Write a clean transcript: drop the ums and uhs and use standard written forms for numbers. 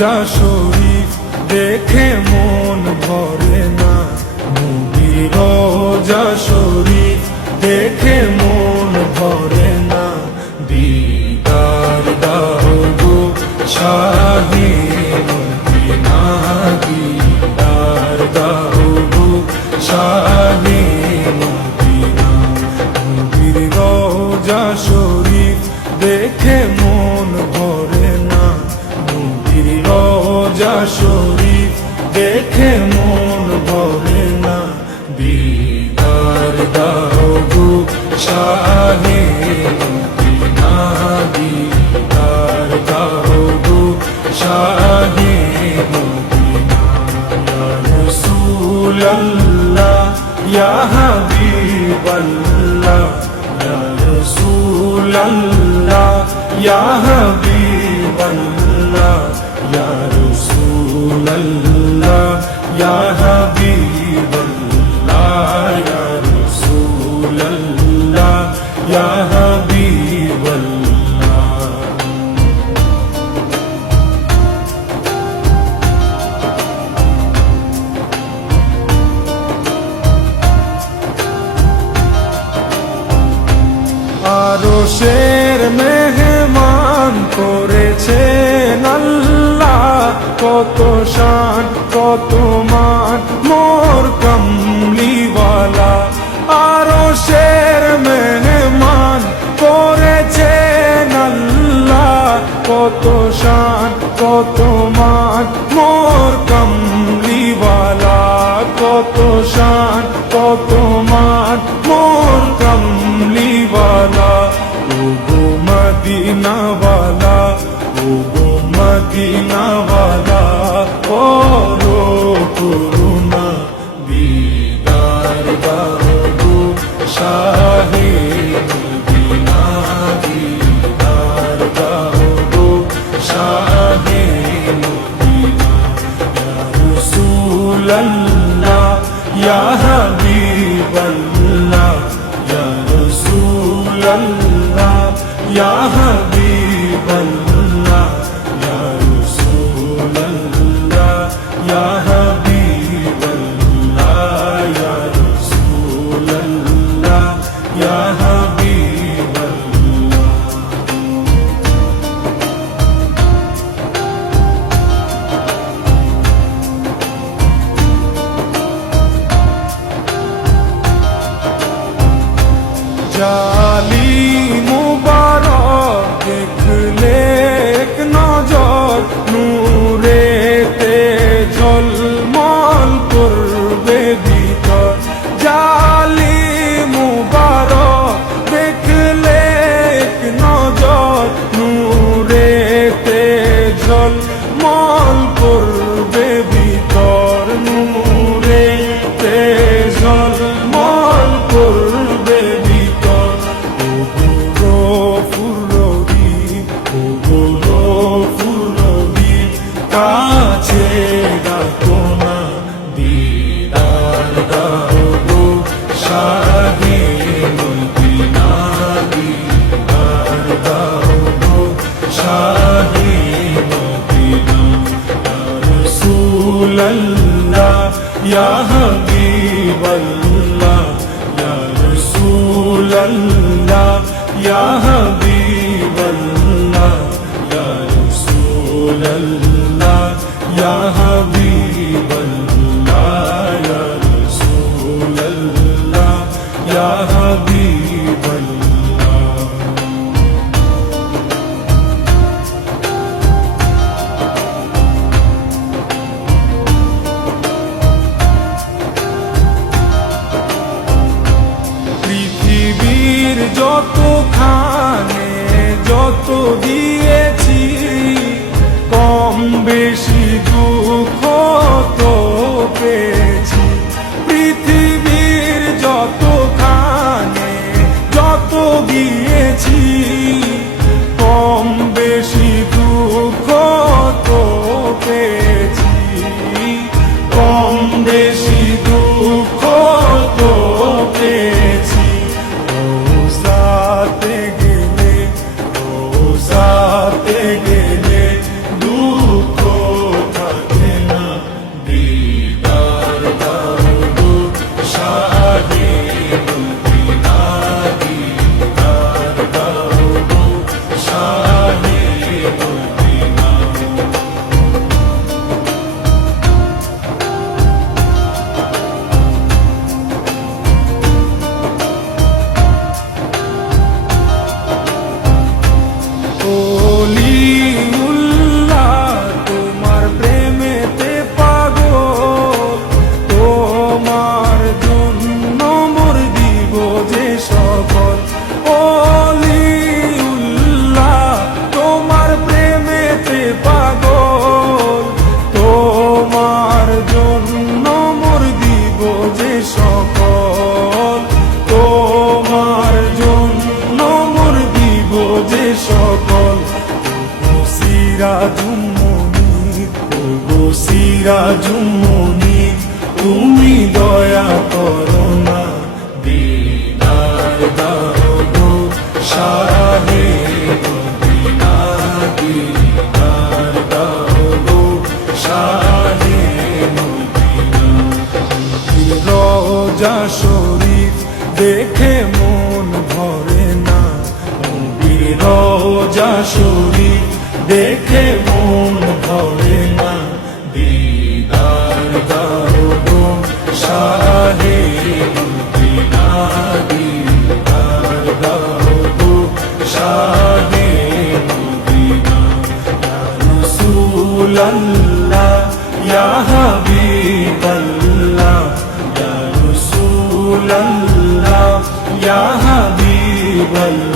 রোজা শরীফ দেখে মন ভরে না, নবীর রোজা শরীফ দেখে মন ভরে না। দিদার দাও গো শাহে মদিনা, দিদার দাও গো শাহে মদিনা। নবীর রোজা শরীফ দেখে মন ভরে না, নবীর রোজা শরীফ দেখে মন ভরে না। দিদার দাও গো শাহে মদিনা, দিদার দাও গো শাহে মদিনা। ইয়া রাসূলাল্লাহ ইয়া হাবিবাল্লাহ, ইয়া রাসূলাল্লাহ ইয়া হাবিবাল্লাহ, ইয়া রাসূলাল্লাহ ইয়া হাবিবাল্লাহ, ইয়া রাসূলাল্লাহ ইয়া হাবিবাল্লাহ। আরশের মেহমান করেছেন আল্লাহ, কত শান কত মান মোর কামলিওয়ালা। আরশের মেহমান করেছেন আল্লাহ, কত শান কত মান মোর কামলিওয়ালা, কত শান কত মান মোর কামলিওয়ালা। ও গো মদিনাওয়ালা, ও গো মদিনাওয়ালা, করো করুণা। দিদার দাও গো শাহে মদিনা, দিদার দাও গো শাহে মদিনা। ইয়া রাসূলাল্লাহ ইয়া হাবিবাল্লাহ, ইয়া রাসূলাল্লাহ ইয়া হাবিবাল্লাহ, ইয়া রাসূলাল্লাহ ইয়া হাবিবাল্লাহ, ইয়া রাসূলাল্লাহ ইয়া হাবিবাল্লাহ। জালি মুবারক দেখলে এক নজর, নূরেতে ঝলমল করবে ভিতর। জালি মুবারক দেখলে এক নজর, নূরেতে ঝলমল করবে ভিতর, নূরেতে ঝলমল করবে ভিতর। ও গো ফুরবি, ও গো ফুরবি, কাছে ডাকো না। দিদার দাও গো শাহে মদিনা, দিদার দাও গো শাহে মদিনা। ইয়া রাসূলাল্লাহ ইয়া হাবিবাল্লাহ, ইয়া রাসূলাল্লাহ ইয়া হাবিবাল্লাহ, ইয়া রাসূলাল্লাহ ইয়া হাবিবাল্লাহ, ইয়া রাসূলাল্লাহ ইয়া হাবিবাল্লাহ। পৃথিবীর যতখানে যত দিয়েছি, কম বেশি দুঃখ তো পেয়েছি। পৃথিবীর যতখানে যত দিয়েছি, কম বেশি দুঃখ তো পেয়েছি, কম বেশি দুঃখ তো পেয়েছি। রোজাতে গেলে, রোজাতে গেলে দুঃখ রোজা শরীফ দেখে মন ভরে না, দিদার দাও গো শাহে মদিনা, দিদার দাও গো শাহে মদিনা। ইয়া রাসূলাল্লাহ ইয়া হাবিবাল্লাহ, ইয়া রাসূলাল্লাহ ইয়া হাবিবাল্লাহ।